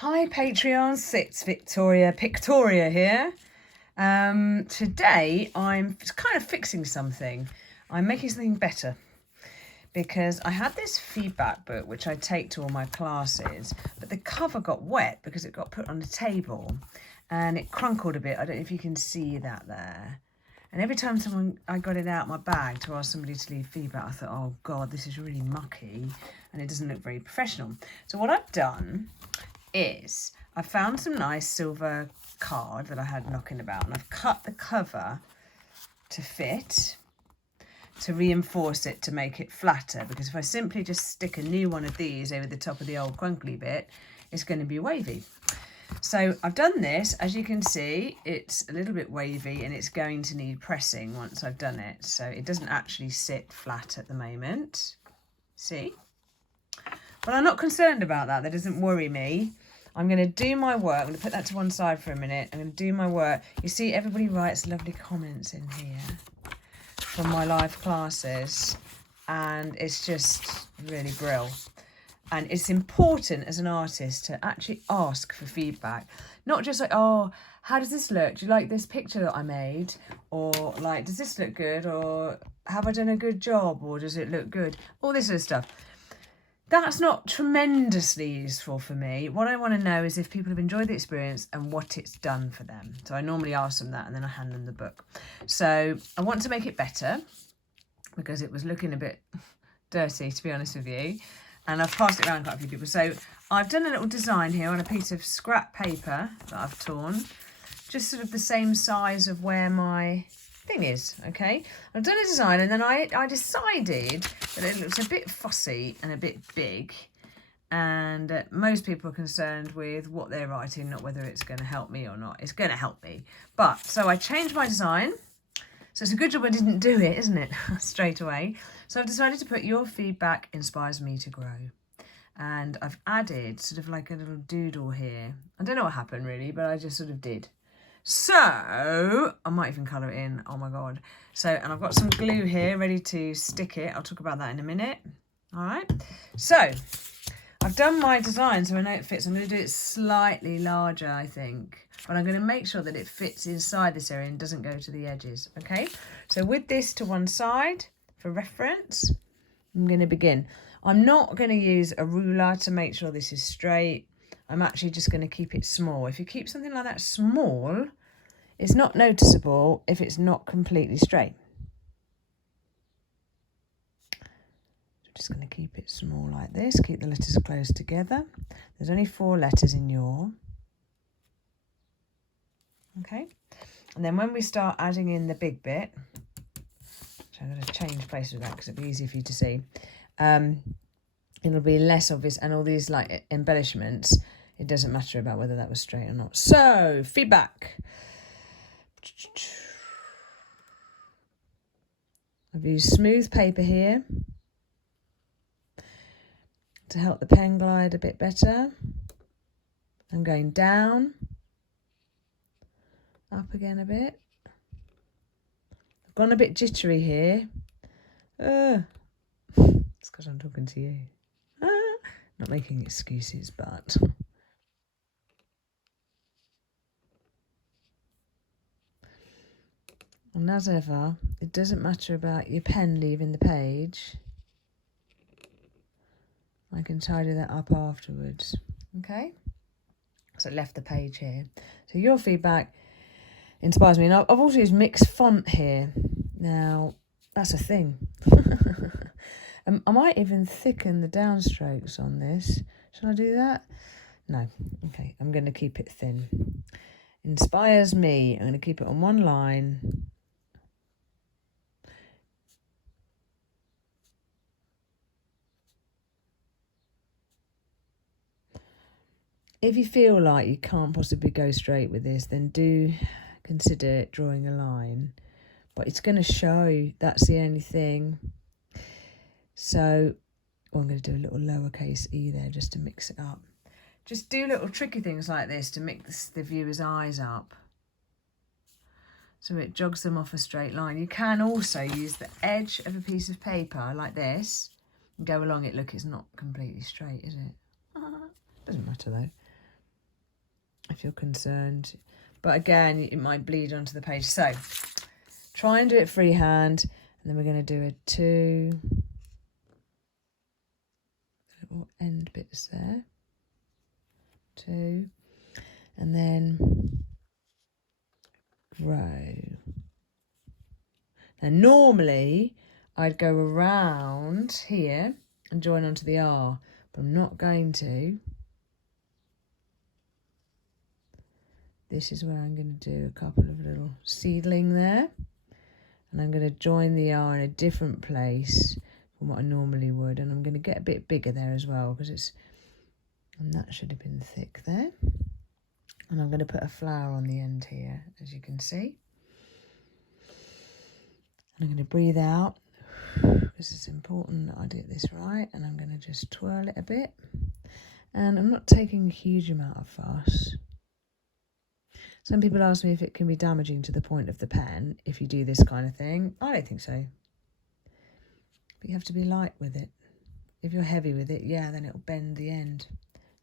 Hi Patreons, it's Pictoria here. Today I'm kind of fixing something. I'm making something better because I had this feedback book which I take to all my classes, but the cover got wet because it got put on the table and it crunkled a bit. I don't know if you can see that there. And every time I got it out of my bag to ask somebody to leave feedback, I thought, oh God, this is really mucky and it doesn't look very professional. So what I've done is I found some nice silver card that I had knocking about, and I've cut the cover to fit, to reinforce it, to make it flatter, because if I simply just stick a new one of these over the top of the old crunkly bit, it's going to be wavy. So I've done this. As you can see, it's a little bit wavy and it's going to need pressing once I've done it. So it doesn't actually sit flat at the moment. See? But I'm not concerned about that. That doesn't worry me. I'm going to do my work. I'm going to put that to one side for a minute. I'm going to do my work. You see, everybody writes lovely comments in here from my live classes. And it's just really brill. And it's important as an artist to actually ask for feedback. Not just like, oh, how does this look? Do you like this picture that I made? Or like, does this look good? Or have I done a good job? Or does it look good? All this sort of stuff. That's not tremendously useful for me. What I want to know is if people have enjoyed the experience and what it's done for them. So I normally ask them that and then I hand them the book. So I want to make it better because it was looking a bit dirty, to be honest with you. And I've passed it around quite a few people. So I've done a little design here on a piece of scrap paper that I've torn. Just sort of the same size of where my thing is, okay? I've done a design and then I decided that it looks a bit fussy and a bit big, and most people are concerned with what they're writing, not whether it's going to help me or not. It's going to help me, but so I changed my design. So it's a good job I didn't do it, isn't it? Straight away. So I've decided to put your feedback inspires me to grow, and I've added sort of like a little doodle here. I don't know what happened really, but I just sort of did. So I might even colour it in. Oh my God. So, and I've got some glue here ready to stick it. I'll talk about that in a minute. All right. So I've done my design so I know it fits. I'm going to do it slightly larger, I think, but I'm going to make sure that it fits inside this area and doesn't go to the edges. Okay. So with this to one side for reference, I'm going to begin. I'm not going to use a ruler to make sure this is straight. I'm actually just going to keep it small. If you keep something like that small, it's not noticeable if it's not completely straight. I'm just going to keep it small like this. Keep the letters close together. There's only 4 letters in your. Okay. And then when we start adding in the big bit, which I'm going to change places with that because it'll be easier for you to see, it'll be less obvious, and all these like embellishments, it doesn't matter about whether that was straight or not. So, feedback. I've used smooth paper here to help the pen glide a bit better. I'm going down, up again a bit. I've gone a bit jittery here. It's because I'm talking to you. Not making excuses, but... And as ever, it doesn't matter about your pen leaving the page. I can tidy that up afterwards. Okay? So it left the page here. So your feedback inspires me. And I've also used mixed font here. Now, that's a thing. I might even thicken the downstrokes on this. Shall I do that? No. Okay, I'm going to keep it thin. Inspires me. I'm going to keep it on one line. If you feel like you can't possibly go straight with this, then do consider drawing a line. But it's going to show, that's the only thing. So I'm going to do a little lowercase e there just to mix it up. Just do little tricky things like this to mix the viewer's eyes up, so it jogs them off a straight line. You can also use the edge of a piece of paper like this and go along it. Look, it's not completely straight, is it? Doesn't matter though. if you're concerned. But again, it might bleed onto the page. So try and do it freehand. And then we're going to do a 2 little end bits there. 2. And then row. Now normally I'd go around here and join onto the R, but I'm not going to. This is where I'm going to do a couple of little seedling there. And I'm going to join the R in a different place from what I normally would. And I'm going to get a bit bigger there as well, because it's, and that should have been thick there. And I'm going to put a flower on the end here, as you can see. And I'm going to breathe out, because it's important that I do this right. And I'm going to just twirl it a bit. And I'm not taking a huge amount of fuss. Some people ask me if it can be damaging to the point of the pen if you do this kind of thing. I don't think so. But you have to be light with it. If you're heavy with it, yeah, then it'll bend the end.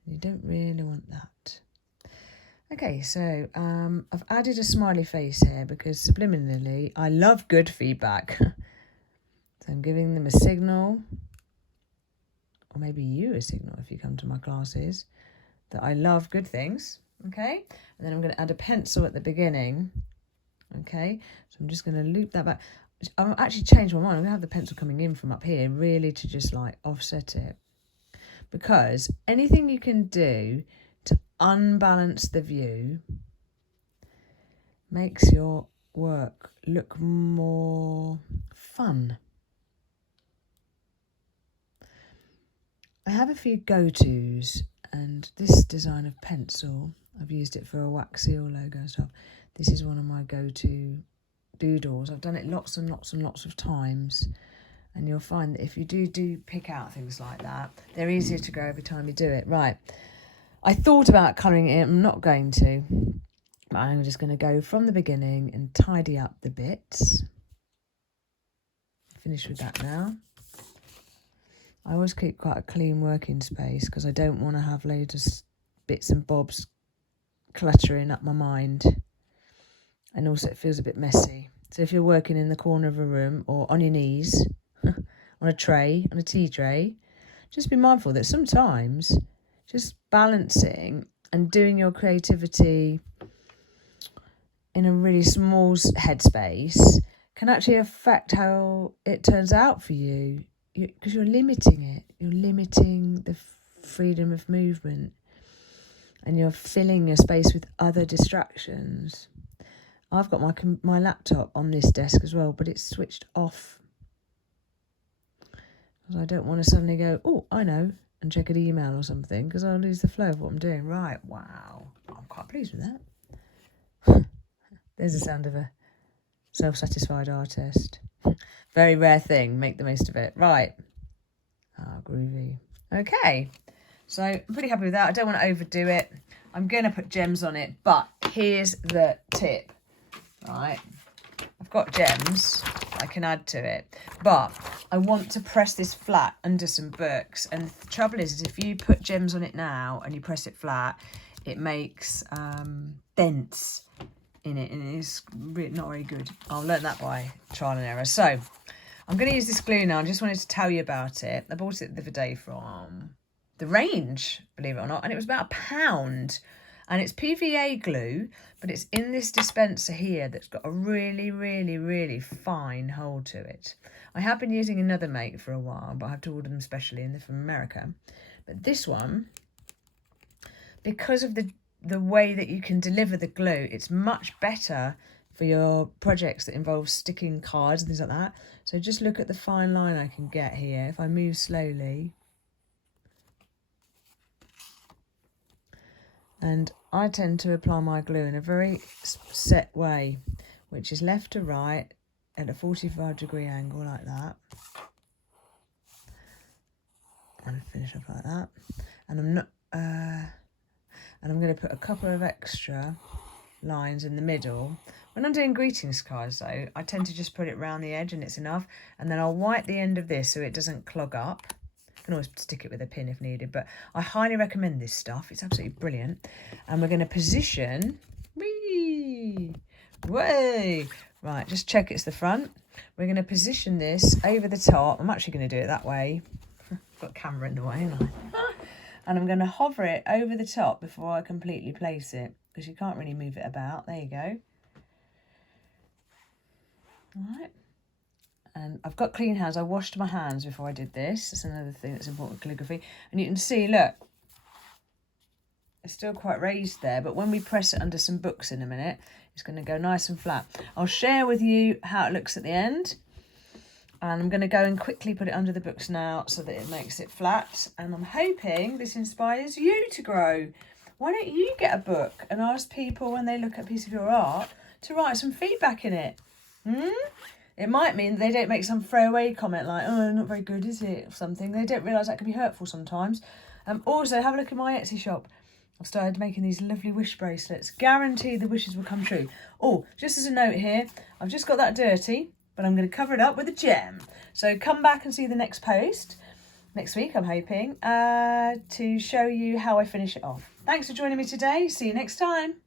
And you don't really want that. Okay, so I've added a smiley face here because subliminally, I love good feedback. So I'm giving them a signal, or maybe you a signal if you come to my classes, that I love good things. Okay, and then I'm going to add a pencil at the beginning. Okay, so I'm just going to loop that back. I've actually changed my mind. I'm going to have the pencil coming in from up here, really to just like offset it. Because anything you can do to unbalance the view makes your work look more fun. I have a few go-tos, and this design of pencil, I've used it for a wax seal logo and stuff. This is one of my go-to doodles. I've done it lots and lots and lots of times. And you'll find that if you do pick out things like that, they're easier to go every time you do it. Right. I thought about colouring it. I'm not going to. But I'm just going to go from the beginning and tidy up the bits. Finish with that now. I always keep quite a clean working space because I don't want to have loads of bits and bobs cluttering up my mind, and also it feels a bit messy. So if you're working in the corner of a room or on your knees on a tray, on a tea tray, just be mindful that sometimes just balancing and doing your creativity in a really small headspace can actually affect how it turns out for you, because you're limiting it. You're limiting the freedom of movement. And you're filling your space with other distractions. I've got my laptop on this desk as well, but it's switched off. Because I don't want to suddenly go, oh, I know, and check an email or something, because I'll lose the flow of what I'm doing. Right, wow. I'm quite pleased with that. There's the sound of a self-satisfied artist. Very rare thing. Make the most of it. Right. Ah, groovy. Okay. So I'm pretty happy with that. I don't want to overdo it. I'm going to put gems on it, but here's the tip, right? I've got gems I can add to it, but I want to press this flat under some books. And the trouble is if you put gems on it now and you press it flat, it makes dents in it, and it is not very good. I'll learn that by trial and error. So I'm going to use this glue now. I just wanted to tell you about it. I bought it the other day from the range, believe it or not, and it was about £1. And it's PVA glue, but it's in this dispenser here that's got a really, really, really fine hold to it. I have been using another make for a while, but I have to order them specially, and they're from America. But this one, because of the way that you can deliver the glue, it's much better for your projects that involve sticking cards and things like that. So just look at the fine line I can get here. If I move slowly, and I tend to apply my glue in a very set way, which is left to right at a 45-degree angle like that. And finish off like that. And I'm going to put a couple of extra lines in the middle. When I'm doing greetings cards though, I tend to just put it round the edge and it's enough. And then I'll wipe the end of this so it doesn't clog up. can always stick it with a pin if needed, but I highly recommend this stuff. It's absolutely brilliant. And we're going to position, way, right, just check it's the front. We're going to position this over the top. I'm actually going to do it that way. Got a camera in the way, haven't I? And I'm going to hover it over the top before I completely place it, because you can't really move it about. There you go. All right. And I've got clean hands. I washed my hands before I did this. That's another thing that's important with calligraphy. And you can see, look, it's still quite raised there, but when we press it under some books in a minute, it's going to go nice and flat. I'll share with you how it looks at the end. And I'm going to go and quickly put it under the books now so that it makes it flat. And I'm hoping this inspires you to grow. Why don't you get a book and ask people when they look at a piece of your art to write some feedback in it? It might mean they don't make some throwaway comment like, oh, not very good, is it? Or something. They don't realise that can be hurtful sometimes. Also, have a look at my Etsy shop. I've started making these lovely wish bracelets. Guarantee the wishes will come true. Oh, just as a note here, I've just got that dirty, but I'm going to cover it up with a gem. So come back and see the next post next week, I'm hoping, to show you how I finish it off. Thanks for joining me today. See you next time.